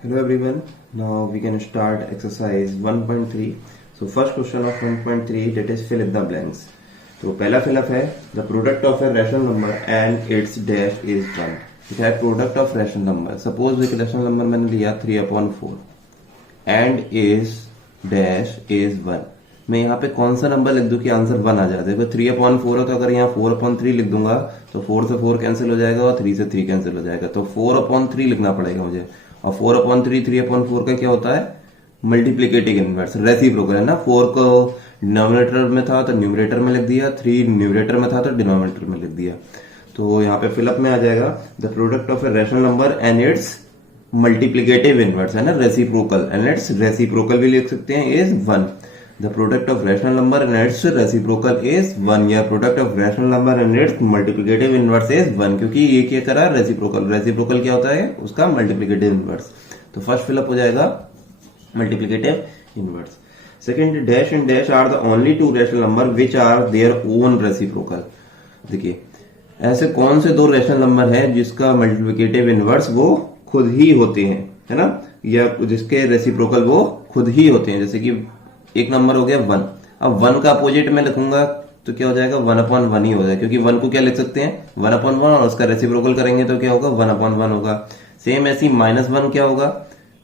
Hello everyone. Now we can start exercise 1.3. So first question of 1.3, that is fill in the blanks. तो पहला fill up है the product of a rational number and its dash is 1. ठीक है, product of rational number. Suppose एक rational number मैंने लिया 3/4 and is dash is 1. मैं यहाँ पे कौन सा नंबर लिख दूं कि आंसर 1 आ जाए? देखो 3/4 है तो अगर यहाँ 4/3 लिख दूंगा तो 4 से 4 कैंसिल हो जाएगा और 3 से 3 कैंसिल हो जाएगा, तो 4/3 लिखना पड़ेगा मुझे। और 4/3 3/4 का क्या होता है? मल्टीप्लीकेटिव इनवर्स, रेसिप्रोकल है ना। 4 को डिनोमिनेटर में था तो न्यूमरेटर में लिख दिया, 3 न्यूमरेटर में था तो डिनोमिनेटर में लिख दिया। तो यहाँ पे फिलअप में आ जाएगा the product of a rational number and it's multiplicative inverse है ना, रेसिप्रोकल, एंड इट्स रेसिप्रोकल भी लिख सकते हैं is 1। The product of rational number and it's reciprocal is 1, या product of rational number and it's multiplicative inverse is 1, क्योंकि ये क्या करा रेसिप्रोकल। रेसिप्रोकल क्या होता है? उसका मल्टीप्लीकेटिव इनवर्स। तो फर्स्ट फिलअप हो जाएगा multiplicative inverse. Second, dash and dash are the only two rational number which are their own reciprocal. देखिए ऐसे कौन से दो रैशनल नंबर है जिसका मल्टीप्लीकेटिव इनवर्स वो खुद ही होते हैं, है ना, या जिसके रेसिप्रोकल वो खुद ही होते हैं। जैसे कि एक नंबर हो गया 1, अब 1 का अपोजिट में लिखूंगा तो क्या हो जाएगा? 1/1 ही हो जाएगा, क्योंकि 1 को क्या लिख सकते हैं? 1/1, और उसका रेसिप्रोकल करेंगे तो क्या होगा? 1/1 होगा। सेम ऐसी -1 क्या होगा?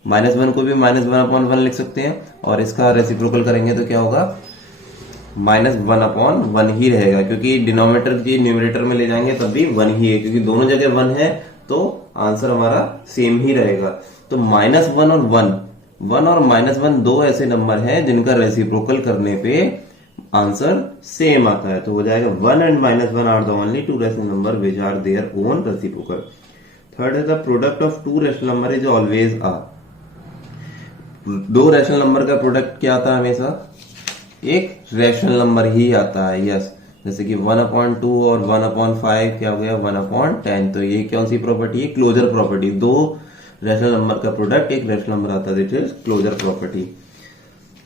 -1 को भी -1/1 लिख सकते हैं, और इसका रेसिप्रोकल करेंगे तो क्या होगा? -1/1 ही रहेगा, क्योंकि डिनोमिनेटर की न्यूमरेटर में ले जाएंगे तब भी 1 ही है, क्योंकि दोनों जगह 1 है तो आंसर हमारा सेम ही रहेगा। तो -1 और 1 और -1 दो ऐसे नंबर हैं जिनका रेसिप्रोकल करने पे आंसर सेम आता है, तो हो जाएगा 1 and -1 are the only two rational number which are their own reciprocal. Third है the product of two rational number is always a. दो रैशनल नंबर का प्रोडक्ट क्या आता है? हमेशा एक रैशनल नंबर ही आता है। यस, जैसे कि 1/2 और 1/5 क्या हो गया? 1/10। तो ये कौन सी प्रॉपर्टी है? Closure property. दो रैशनल नंबर का प्रोडक्ट एक रैशनल नंबर आता है, that is closure property.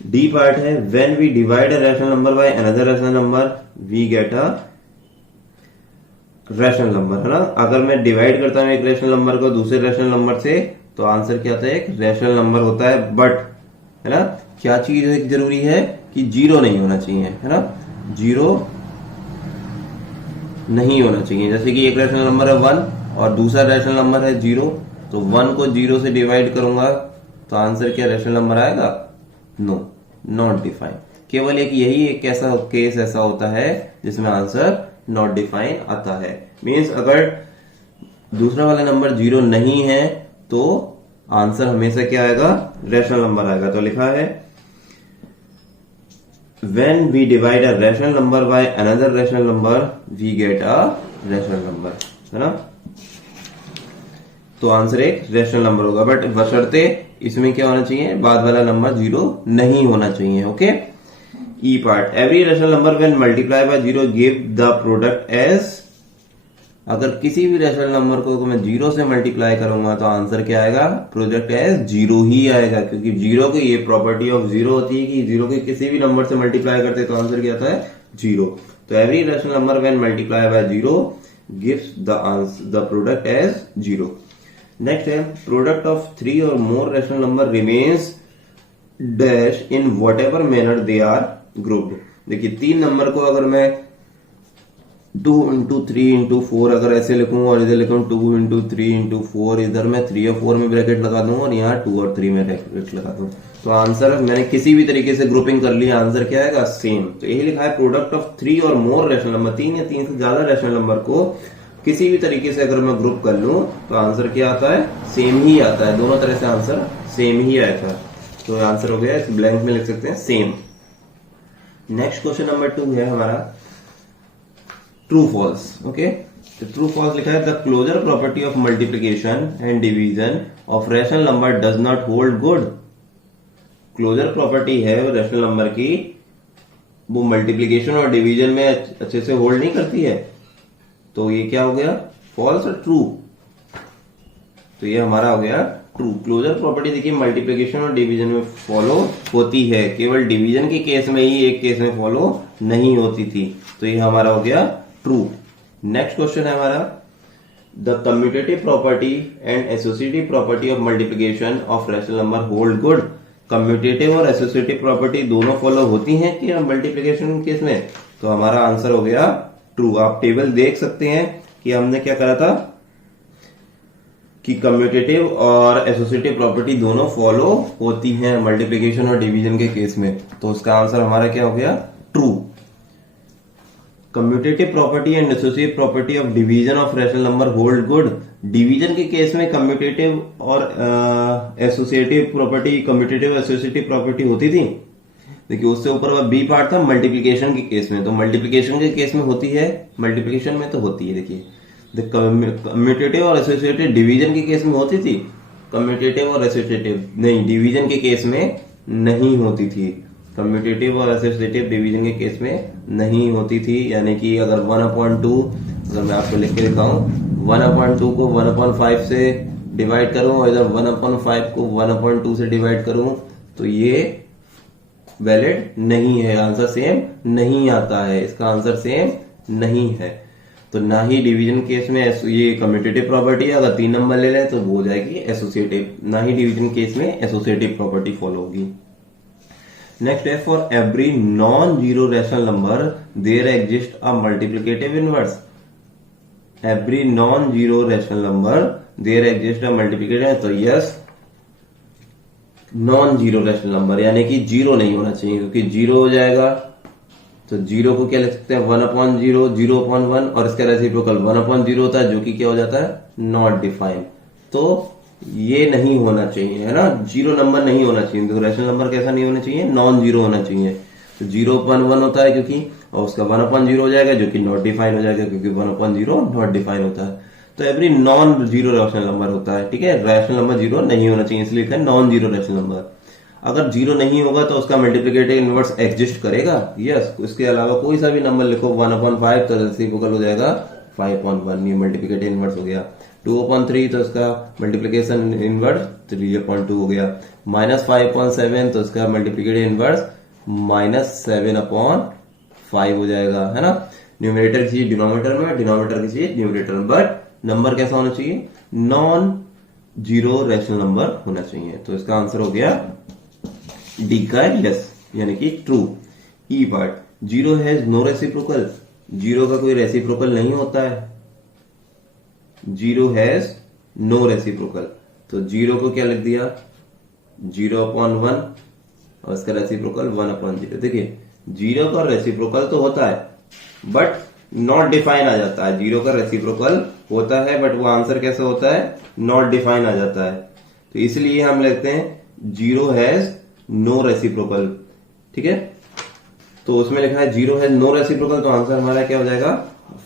D part है when we divide a rational number by another rational number we get a rational number, है ना। अगर मैं डिवाइड करता हूं एक रैशनल नंबर को दूसरे रैशनल नंबर से तो आंसर क्या आता है? एक रैशनल नंबर होता है, बट है ना क्या चीज एक जरूरी है कि जीरो नहीं होना चाहिए, है ना, जीरो नहीं होना चाहिए। जैसे कि एक रैशनल नंबर है 1 और दूसरा रैशनल नंबर है 0, तो 1 को 0 से डिवाइड करूंगा तो आंसर क्या रैशनल नंबर आएगा? No, not define. केवल एक यही एक ऐसा केस ऐसा होता है जिसमें आंसर नॉट डिफाइन आता है। मींस अगर दूसरा वाला नंबर 0 नहीं है तो आंसर हमेशा क्या आएगा? रैशनल नंबर आएगा। तो लिखा है when we divide a rational number by another rational number we get a rational number, है ना। तो आंसर एक रैशनल नंबर होगा, बट बशर्ते इसमें क्या होना चाहिए? बाद वाला नंबर 0 नहीं होना चाहिए। Okay. E part, every rational number when multiply by 0 give the product as. अगर किसी भी रैशनल नंबर को मैं 0 से मल्टीप्लाई करूंगा तो आंसर क्या आएगा? प्रोडक्ट एज 0 ही आएगा, क्योंकि 0 की ये प्रॉपर्टी ऑफ 0 होती है कि 0 के किसी भी नंबर से मल्टीप्लाई करते तो आंसर क्या आता है? 0। तो every rational number when multiply by 0 gives the product as 0। Next है प्रोडक्ट ऑफ 3 और more rational number remains dash in whatever manner they are grouped. देखिए 3 नंबर को अगर मैं 2 into 3 into 4 अगर ऐसे लिखूं और इधर लिखूं 2 into 3 into 4, इधर मैं 3 और 4 में ब्रैकेट लगा दूं और यहाँ 2 और 3 में ब्रैकेट लगा दूं, तो आंसर मैंने किसी भी तरीके से ग्रुपिंग कर लिया, आंसर क्या आएगा? सेम। तो यही लिखा है प्रोडक्ट ऑफ 3 और मोर रैशनल नंबर, 3 या 3 से ज्यादा रैशनल नंबर को किसी भी तरीके से अगर मैं ग्रुप कर लूं तो आंसर क्या आता है? सेम ही आता है। दोनों तरह से आंसर सेम ही आया था, तो आंसर हो गया, इस ब्लैंक में लिख सकते हैं सेम। नेक्स्ट क्वेश्चन नंबर 2 है हमारा ट्रू फॉल्स। ओके, तो ट्रू फॉल्स लिखा है the closure property of multiplication and division of rational number does not hold good. Closure property है रैशनल नंबर की, वो मल्टीप्लीकेशन और डिवीजन में अच्छे से होल्ड नहीं करती है, तो ये क्या हो गया? फॉल्स और ट्रू। तो ये हमारा हो गया ट्रू। क्लोजर प्रॉपर्टी देखिए मल्टीप्लीकेशन और डिवीजन में फॉलो होती है, केवल डिवीजन के केस में ही एक केस में फॉलो नहीं होती थी, तो ये हमारा हो गया ट्रू। नेक्स्ट क्वेश्चन है हमारा the commutative property and associative property of multiplication of rational number hold good. Commutative और एसोसिएटिव प्रॉपर्टी दोनों फॉलो होती हैं कि मल्टीप्लीकेशन केस में, तो हमारा आंसर हो गया ट्रू। आप टेबल देख सकते हैं कि हमने क्या करा था कि कम्यूटेटिव और एसोसिएटिव प्रॉपर्टी दोनों फॉलो होती हैं मल्टीप्लिकेशन और डिवीजन के केस में, तो उसका आंसर हमारा क्या हो गया true. Commutative property and associative property of division of rational number hold good. Division के केस में कम्यूटेटिव और associative property, commutative associative property होती थी। देखिए उससे ऊपर बी पार्ट था मल्टीप्लिकेशन के केस में, तो मल्टीप्लिकेशन के केस में होती है, मल्टीप्लिकेशन में तो होती है। देखिए कम्यूटेटिव और एसोसिएटिव डिवीजन के केस में होती थी, कम्यूटेटिव और एसोसिएटिव नहीं, डिवीजन के केस में नहीं होती थी। कम्यूटेटिव और एसोसिएटिव डिवीजन के केस में नहीं होती थी, यानी कि अगर 1/2, अगर मैं आपको लिख के दिखाऊं 1/2 को 1/5 से डिवाइड करूं और इधर 1/5 को 1/2 से डिवाइड करूं तो ये वैलिड नहीं है, आंसर सेम नहीं आता है, इसका आंसर सेम नहीं है। तो ना ही डिवीजन केस में ये कम्यूटेटिव प्रॉपर्टी है, अगर 3 नंबर ले लें तो वो हो जाएगी एसोसिएटिव, ना ही डिवीजन केस में एसोसिएटिव प्रॉपर्टी फॉलो होगी। नेक्स्ट है for every non zero rational number there exist a multiplicative inverse. Every non zero rational number there exist a multiplicative, तो yes non zero rational number यानी कि zero नहीं होना चाहिए, क्योंकि जीरो हो जाएगा तो जीरो को क्या लिख सकते हैं 1/0, 0/1 और इसका रेसिप्रोकल 1/0 होता है जो कि क्या हो जाता है नॉट डिफाइंड। तो ये नहीं होना चाहिए, है ना, जीरो नंबर नहीं होना चाहिए। तो रैशनल नंबर कैसा नहीं होना चाहिए, नॉन जीरो होना चाहिए। तो 0/1 होता है क्योंकि, और उसका 1/0 हो जाएगा जो कि नॉट डिफाइन हो जाएगा क्योंकि 1/0 नॉट डिफाइन होता है। तो every non zero rational number होता है, ठीक है, रैशनल नंबर जीरो नहीं होना चाहिए, इसलिए लिखा है नॉन जीरो रैशनल नंबर। अगर जीरो नहीं होगा तो उसका मल्टीप्लिकेटिव इनवर्स एग्जिस्ट करेगा, यस। उसके अलावा कोई सा भी नंबर लिखो 1/5 तो रेसिप्रोकल हो जाएगा 5/1, ये मल्टीप्लिकेटिव इनवर्स हो गया। 2/3 तो इसका मल्टीप्लिकेशन इनवर्स 3/2 हो गया। -5/7 तो इसका मल्टीप्लिकेटिव इनवर्स -7/5 हो जाएगा, है ना। न्यूमरेटर की चीज डिनोमिनेटर में, डिनोमिनेटर की चीज न्यूमरेटर में, बट नंबर कैसा होना चाहिए, नॉन जीरो रैशनल नंबर होना चाहिए। तो इसका आंसर हो गया डी का यस, यानी कि true. E part, zero has no reciprocal. Zero का कोई रेसिप्रोकल नहीं होता है, जीरो हैज नो रेसिप्रोकल। तो जीरो को क्या लिख दिया 0/1 और इसका रेसिप्रोकल 1/0। देखिए जीरो का रेसिप्रोकल तो होता है बट नॉट डिफाइन आ जाता है। जीरो का रेसिप्रोकल होता है बट वो आंसर कैसे होता है, नॉट डिफाइन आ जाता है। तो इसलिए हम लिखते हैं जीरो हैज नो रेसिप्रोकल, ठीक है। तो उसमें लिखा है जीरो हैज नो रेसिप्रोकल, तो आंसर हमारा क्या हो जाएगा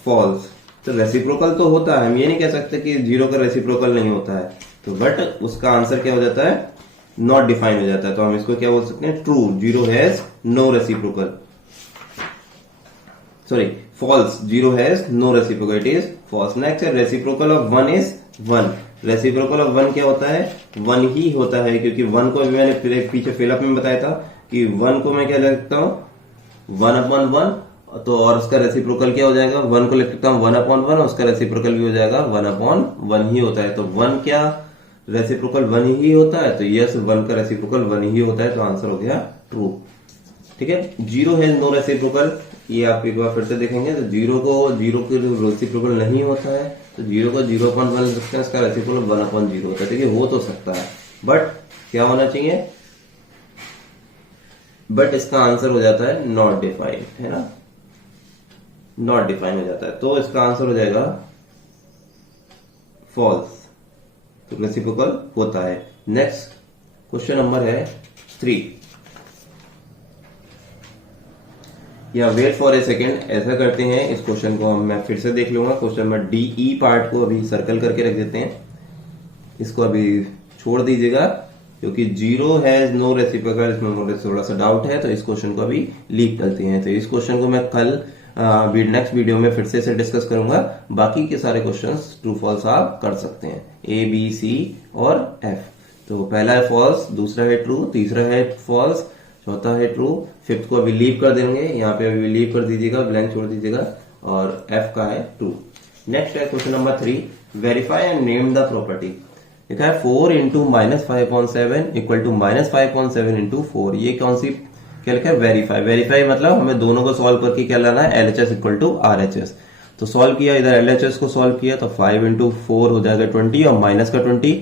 फॉल्स। तो रेसिप्रोकल तो होता है, हम ये नहीं कह सकते कि जीरो का रेसिप्रोकल नहीं होता है, तो बट उसका आंसर क्या हो जाता है नॉट डिफाइन हो जाता है। तो हम इसको क्या बोल सकते हैं true, zero has no reciprocal, sorry false, zero has no reciprocal, it is false. Next है reciprocal of 1 is 1। Reciprocal of 1 क्या होता है, 1 ही होता है, क्योंकि 1 को भी मैंने पीछे फिलअप में बताया था कि 1 को मैं क्या लिखता हूं 1/1, तो और उसका रेसिप्रोकल क्या हो जाएगा, 1 को लिख सकता हूं 1/1 और उसका रेसिप्रोकल भी हो जाएगा 1/1 ही होता है। तो 1 क्या रेसिप्रोकल 1 ही होता है, तो यस 1 का रेसिप्रोकल 1 ही होता है, तो आंसर हो गया ट्रू, ठीक है। जीरो हैज नो रेसिप्रोकल, ये आप एक बार फिर से देखेंगे तो जीरो के रेसिप्रोकल नहीं होता है, तो जीरो को 0/1 लिख सकते हैं, इसका रेसिप्रोकल 1/0 होता है। देखिए हो तो सकता है बट क्या होना चाहिए, बट इसका आंसर हो जाता है नॉट डिफाइंड, है ना, नॉट डिफाइन हो जाता है, तो इसका आंसर हो जाएगा फॉल्स। तो रेसिप्रोकल होता है। नेक्स्ट क्वेश्चन नंबर है 3, या वेट फॉर ए सेकेंड, ऐसा करते हैं इस क्वेश्चन को मैं फिर से देख लूंगा। Question number D E part को अभी सर्कल करके रख देते हैं, इसको अभी छोड़ दीजिएगा क्योंकि जीरो हैज नो रेसिप्रोकल, इसमें मुझे थोड़ा सा डाउट है, तो इस क्वेश्चन को अभी लीव करते हैं। तो इस क्वेश्चन को मैं कल नेक्स्ट वीडियो में फिर से डिस्कस करूंगा। बाकी के सारे क्वेश्चंस ट्रू फॉल्स आप कर सकते हैं, ए बी सी और एफ। तो पहला है फॉल्स, दूसरा है ट्रू, तीसरा है फॉल्स, चौथा है ट्रू, फिफ्थ को अभी लीव कर देंगे, यहाँ पे अभी लीव कर दीजिएगा, ब्लैंक छोड़ दीजिएगा, और एफ का है ट्रू। नेक्स्ट है question number 3, verify and name the property. लिखा है 4 इंटू -5/7 इक्वल टू -5/7 इंटू 4। ये कौन सी क्या लिखा है? वेरीफाई। वेरीफाई मतलब हमें दोनों को सॉल्व करके क्या लाना है? LHS equal to RHS। तो सॉल्व किया, इधर LHS को सॉल्व किया तो 5 इंटू 4 हो जाएगा 20 और माइनस का 20,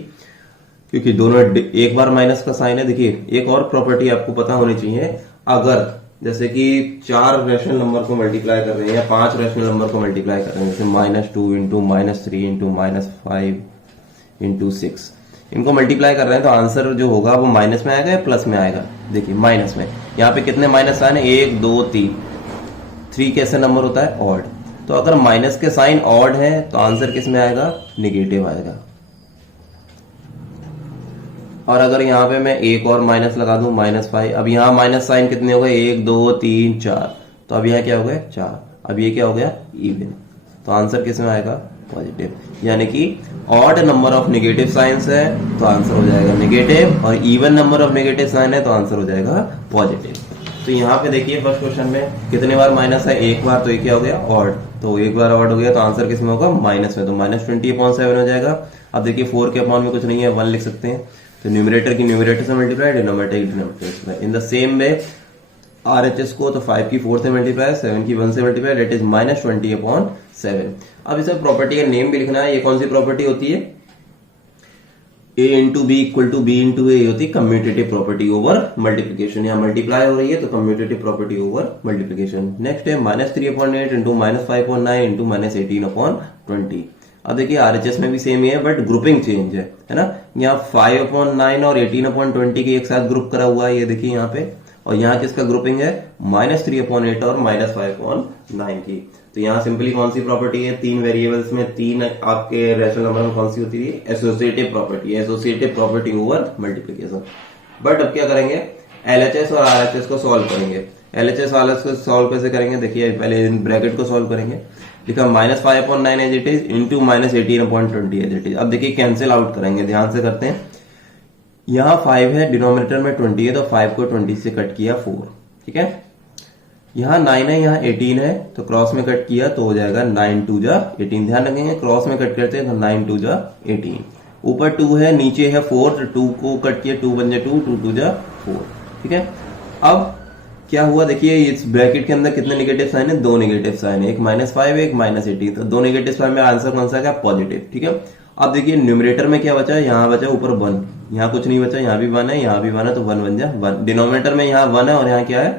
क्योंकि दोनों एक बार माइनस का साइन है। देखिए एक और प्रॉपर्टी आपको पता होनी चाहिए, अगर जैसे कि 4 रैशनल नंबर को मल्टीप्लाई कर रहे हैं या 5 रैशनल नंबर को मल्टीप्लाई कर रहे हैं, जैसे -2 इंटू -3 इंटू -5 इंटू 6, इनको मल्टीप्लाई कर रहे हैं तो आंसर जो होगा वो माइनस में आएगा या प्लस में आएगा? देखिए माइनस में। यहाँ पे कितने माइनस साइन है? 1 2 3। 3 कैसे नंबर होता है? ऑड। तो अगर माइनस के साइन ऑड है तो आंसर किस में आएगा? निगेटिव आएगा। और अगर यहाँ पे मैं एक और माइनस लगा दूं -5, अब यहाँ माइनस साइन कितने हो गए? 1 2 3 4, तो अब यहाँ क्या हो गया? 4। अब ये क्या हो गया? इवन। तो आंसर किस में आएगा? पॉजिटिव। यानी कि odd number of negative signs है तो आंसर हो जाएगा नेगेटिव, और even number of negative sign है तो आंसर हो जाएगा पॉजिटिव। तो यहाँ पे देखिए फर्स्ट क्वेश्चन में कितने बार माइनस है? एक बार, तो ये क्या हो गया? ऑड। तो एक बार ऑड हो गया तो आंसर किस में होगा? माइनस में, तो -20/7 हो जाएगा। अब देखिए 4 के अपॉन में कुछ नहीं है, 1 लिख सकते हैं, तो न्यूमरेटर की न्यूमरेटर से मल्टीप्लाई, डिनोमिनेटर की डिनोमिनेटर से। In the same way RHS को तो 5 की 4 से मल्टीप्लाई, 7 की 1 से मल्टीप्लाई, डेट इज -20/7। अब इसे प्रॉपर्टी का नेम भी लिखना है। ये कौन सी प्रॉपर्टी होती है? A into B equal to B into A होती है कम्यूटेटिव प्रॉपर्टी ओवर मल्टीप्लीकेशन। यहाँ मल्टीप्लाई हो रही है तो commutative property over multiplication. Next है -3/8 इंटू -5/9 इंटू -18/20। अब देखिए RHS में भी सेम ही है बट ग्रुपिंग चेंज है ना। यहाँ 5/9 और 18/20 की एक साथ ग्रुप करा हुआ है, ये देखिए यहाँ पे। और यहाँ किसका ग्रुपिंग है? -3/8 और -5/9 की। तो यहाँ सिंपली कौन सी प्रॉपर्टी है? 3 वेरिएबल्स में 3 आपके रैशनल नंबर में कौन सी होती है? Associative property. Associative property over multiplication. But अब क्या करेंगे? LHS और RHS को सॉल्व करेंगे। LHS RHS को सॉल्व कैसे करेंगे? देखिए पहले ब्रैकेट को सॉल्व करेंगे। लिखा -5/9 as it is into -18/20 as it is. अब देखिए कैंसिल आउट करेंगे, ध्यान से करते हैं। यहाँ 5 है, डिनोमिनेटर में 20 है, तो 5 को 20 से कट किया 4, ठीक है। यहाँ 9 है, यहाँ 18 है, तो क्रॉस में कट किया तो हो जाएगा 9 2 जा 18। ध्यान रखेंगे क्रॉस में कट करते हैं तो 9 2 जा 18। ऊपर 2 है, नीचे है 4, तो 2 को कट किया, 2 1 जा 2, 2 2 जा 4, ठीक है। अब क्या हुआ? देखिए इस ब्रैकेट के अंदर कितने नेगेटिव साइन है? 2 नेगेटिव साइन है, एक -5 एक -18, तो 2 नेगेटिव साइन में आंसर कौन सा है? पॉजिटिव, ठीक है। अब देखिए न्यूमरेटर में क्या बचा? यहाँ बचा ऊपर 1, यहाँ कुछ नहीं बचा, यहाँ भी 1 है, यहाँ भी 1 है, तो 1 1 जा 1। डिनोमिनेटर में यहाँ 1 है और यहाँ क्या है?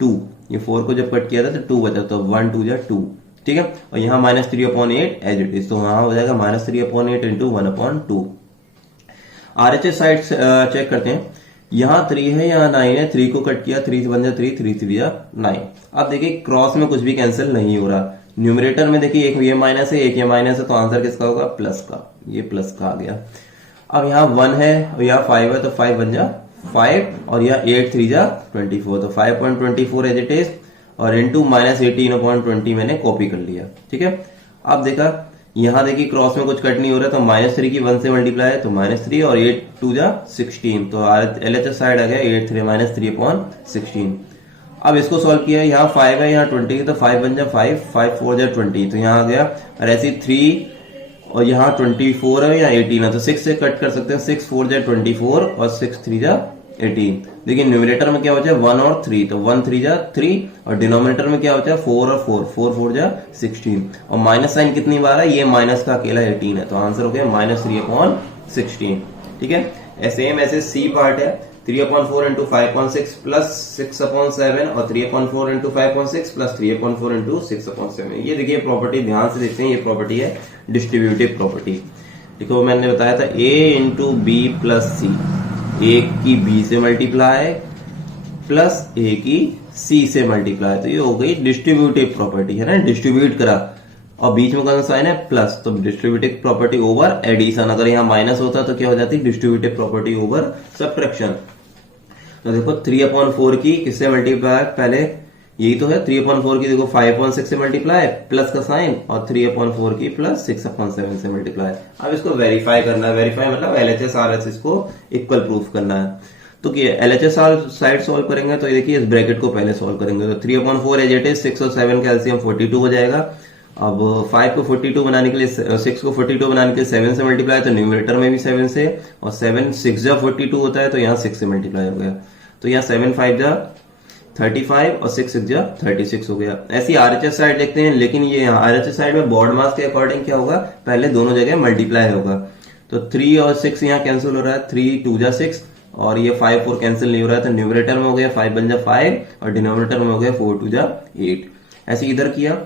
2। ये 4 को जब कट किया था तो 2 बचा, तो 1 2 जा 2, ठीक है। और यहाँ -3/8 एज इट इज, तो वहां हो जाएगा -3/8 इंटू 1/2। RHS साइड चेक करते हैं। यहाँ 3 है, यहाँ 9 है, 3 को कट किया, 3 1 जा 3, 3 3 जा 9। अब देखिए क्रॉस में कुछ भी कैंसिल नहीं हो रहा। न्यूमरेटर में देखिए एक ये माइनस है, एक ये माइनस है, तो आंसर किसका होगा? प्लस का। ये प्लस का आ गया। अब यहाँ 1 है और यहाँ 5 है, तो 5 1 जा 5 और यहाँ 8 3 जा 24, तो 5.24 एज इट इज, और इंटू -18/20 मैंने कॉपी कर लिया, ठीक है। अब देखा यहाँ देखिए क्रॉस में कुछ कट नहीं हो रहा, तो -3 की 1 से मल्टीप्लाई है तो -3 और 8 2 जा 16, तो LHS साइड आ गया 8 3 -3/16। अब इसको सॉल्व किया, यहाँ 5 है, यहाँ 20, तो 5 1 जा 5, 5 4 जा 20, तो यहाँ आ गया। और ऐसी 3 और यहाँ 24 है, यहाँ 18 है, तो 6 से कट कर सकते हैं, 6 4 जा 24 और 6 3 जा 18। देखिए न्यूमरेटर में क्या बचा? 1 और 3, तो 1 3 जा 3, और डिनोमिनेटर में क्या बचा? 4 और 4, 4 4 जा 16। और माइनस साइन कितनी बार है? ये माइनस का अकेला 18 है, तो आंसर हो गया -3/16, ठीक है। सेम ऐसे सी पार्ट है, 3/4 इंटू 5/6 प्लस 6/7 और 3/4 इंटू 5/6 प्लस 3/4 इंटू 6/7। ये देखिए प्रॉपर्टी ध्यान से देखते हैं, ये प्रॉपर्टी है डिस्ट्रीब्यूटिव प्रॉपर्टी। देखो मैंने बताया था A into B plus C, A की B से मल्टीप्लाई प्लस A की C से मल्टीप्लाई, तो ये हो गई डिस्ट्रीब्यूटिव प्रॉपर्टी, है ना, डिस्ट्रीब्यूट करा। और बीच में कौन सा साइन है? प्लस, तो डिस्ट्रीब्यूटिव प्रॉपर्टी ओवर एडिशन। अगर यहाँ माइनस होता तो क्या हो जाती? Distributive property over subtraction. तो देखो 3/4 की किससे मल्टीप्लाई? पहले यही तो है 3/4 की, देखो 5/6 से मल्टीप्लाई प्लस का साइन, और 3/4 की प्लस 6/7 से मल्टीप्लाई। अब इसको वेरीफाई करना है। वेरीफाई मतलब LHS RHS को इक्वल प्रूफ करना है। तो LHS साइड सॉल्व करेंगे तो देखिए इस ब्रैकेट को पहले सॉल्व करेंगे, तो 3/4 एज इट इज, 6 और 7 का एलसीएम 42 हो जाएगा। अब 5 को 42 बनाने के लिए 6 को 42 बनाने के लिए 7 से मल्टीप्लाई, तो न्यूमरेटर में भी 7 से, और 7 6 जा 42 होता है तो यहाँ 6 से मल्टीप्लाई हो गया, तो यहाँ 7 5 जा 35 और 6 6 जा 36 हो गया। ऐसी आरएचएस साइड देखते हैं, लेकिन ये यहाँ आरएचएस साइड में बोर्ड मास के अकॉर्डिंग क्या होगा, पहले दोनों जगह मल्टीप्लाई होगा, तो 3 और 6 यहाँ कैंसिल हो रहा है, 3 2 जा 6 और ये 5 4 कैंसिल नहीं हो रहा है, तो न्यूमरेटर में हो गया 5 बन जा 5 और डिनोमिनेटर में हो गया 4 2 जा 8। ऐसे इधर किया,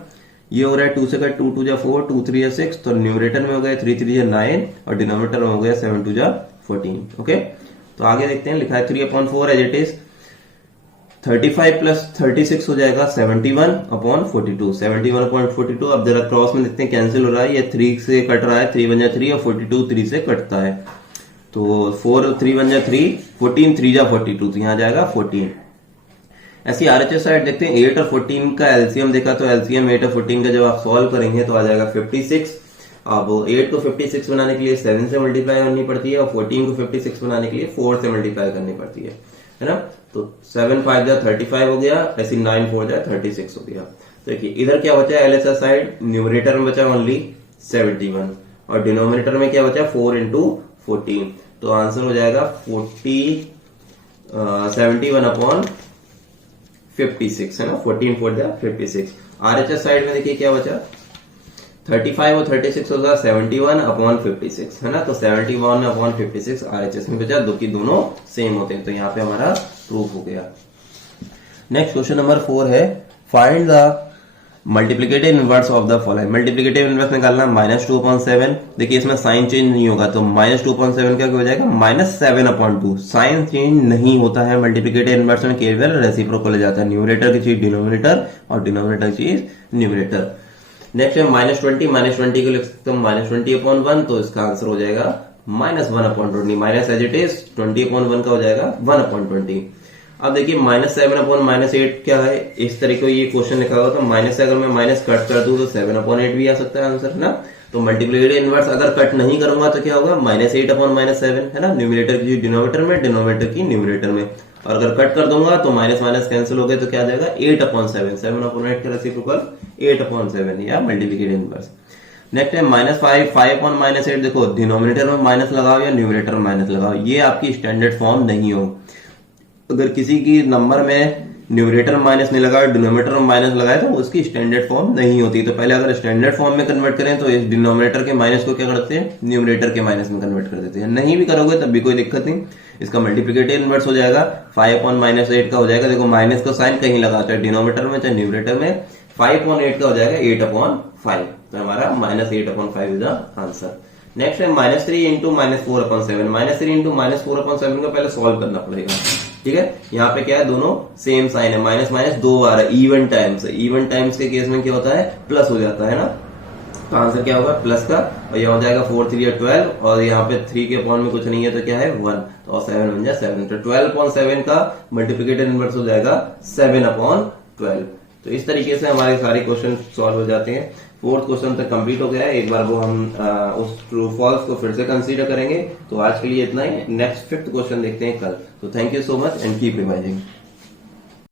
ये हो रहा है 2 से कट 2 2 जा 4 2 3 जा 6, तो न्यूमरेटर में हो गया 3 3 जा 9 और डिनोमिनेटर में हो गया 7 2 जा 14। ओके, तो आगे देखते हैं, लिखा है 3/4 एज इट इज, 35 प्लस 36 हो जाएगा 71/42, 71/42। अब जरा क्रॉस में देखते हैं कैंसिल हो रहा है, ये 3 से कट रहा है, 3 बन जा 3 और 42 3 से कटता है, तो 4 3 बन जा 3, 14 3 जा 42, तो यहाँ जाएगा 14। ऐसी आरएचएस साइड देखते हैं, 8 और 14 का एलसीएम देखा, तो एलसीएम 8 और 14 का जब आप सॉल्व करेंगे तो आ जाएगा 56। अब 8 को 56 बनाने के लिए 7 से मल्टीप्लाई करनी पड़ती है और 14 को 56 बनाने के लिए 4 से मल्टीप्लाई करनी पड़ती है ना, तो 7 5 जा 35 हो गया, ऐसी 9 4 जा 36 हो गया। तो देखिए इधर क्या बचा एलएचएस साइड, न्यूमरेटर में बचा ओनली 71 और डिनोमिनेटर में क्या बचा 4 इंटू 14, तो आंसर हो जाएगा 71/56 है ना, 14 4 जा 56। आरएचएस साइड में देखिए क्या बचा, 35 और 36 होगा 71/56 है ना, तो 71/56 आरएचएस में बचा, जो कि दोनों सेम होते हैं, तो यहाँ पे हमारा प्रूफ हो गया। नेक्स्ट क्वेश्चन नंबर 4 है, find the multiplicative inverse of the following. Multiplicative inverse निकालना -2/7। देखिए इसमें साइन चेंज नहीं होगा, तो -2/7 क्या हो जाएगा -7/2। साइन चेंज नहीं होता है मल्टीप्लिकेटिव इनवर्स में, केवल रेसिप्रोकल हो जाता है, न्यूमरेटर की चीज डिनोमिनेटर और डिनोमिनेटर की चीज न्यूमरेटर। नेक्स्ट है -20 को लिख सकते हैं -20/1, तो इसका आंसर हो जाएगा -1/20, माइनस एज इट इज 20/1 का हो जाएगा 1/20। अब देखिए -7/-8 क्या है, इस तरीके को ये क्वेश्चन लिखा हुआ, तो माइनस से अगर मैं माइनस कट कर दूं तो 7/8 भी आ सकता है आंसर, है ना। तो मल्टीप्लिकेटिव इनवर्स अगर कट नहीं करूंगा तो क्या होगा -8/-7 है ना, न्यूमरेटर की डिनोमिनेटर में, डिनोमिनेटर की न्यूमरेटर में, और अगर कट कर दूंगा तो माइनस माइनस कैंसिल हो गए, तो क्या आ जाएगा 8/7, 7/8 का रेसिप्रोकल 8/7 या मल्टीप्लिकेटिव इनवर्स। नेक्स्ट है -5/-8, देखो डिनोमिनेटर में माइनस लगाओ या न्यूमरेटर में माइनस लगाओ, ये आपकी स्टैंडर्ड फॉर्म नहीं हो। अगर किसी की नंबर में न्यूमरेटर में माइनस नहीं लगाया, डिनोमिनेटर में माइनस लगाया, तो उसकी स्टैंडर्ड फॉर्म नहीं होती। तो पहले अगर स्टैंडर्ड फॉर्म में कन्वर्ट करें तो इस डिनोमिनेटर के माइनस को क्या करते हैं, न्यूमरेटर के माइनस में कन्वर्ट कर देते हैं। नहीं भी करोगे तब भी कोई दिक्कत नहीं, इसका मल्टीप्लिकेटिव इनवर्स हो जाएगा 5/-8 का हो जाएगा। देखो माइनस का साइन कहीं लगा, चाहे डिनोमिनेटर में चाहे न्यूमरेटर में, 5/8 का हो जाएगा 8/5, तो हमारा -8/5 इज द आंसर। नेक्स्ट है -3 इंटू -4/7, -3 इंटू -4/7 को पहले सॉल्व करना पड़ेगा, ठीक है। यहाँ पे क्या है, दोनों सेम साइन है, माइनस माइनस 2 बार है, इवन टाइम्स है, इवन टाइम्स के केस में क्या होता है प्लस हो जाता है ना, तो आंसर क्या होगा प्लस का, और यहाँ हो जाएगा 4 3 12, और यहाँ पे 3 के अपॉन में कुछ नहीं है तो क्या है 1, तो 7 बन जाए 7, तो 12/7 का मल्टीप्लिकेटिव इनवर्स हो जाएगा 7/12। तो इस तरीके से हमारे सारे क्वेश्चन सॉल्व हो जाते हैं। 4th क्वेश्चन तक कंप्लीट हो गया है, एक बार वो हम उस ट्रू फॉल्स को फिर से कंसीडर करेंगे। तो आज के लिए इतना ही, नेक्स्ट 5th क्वेश्चन देखते हैं कल। तो thank you so much and keep revising.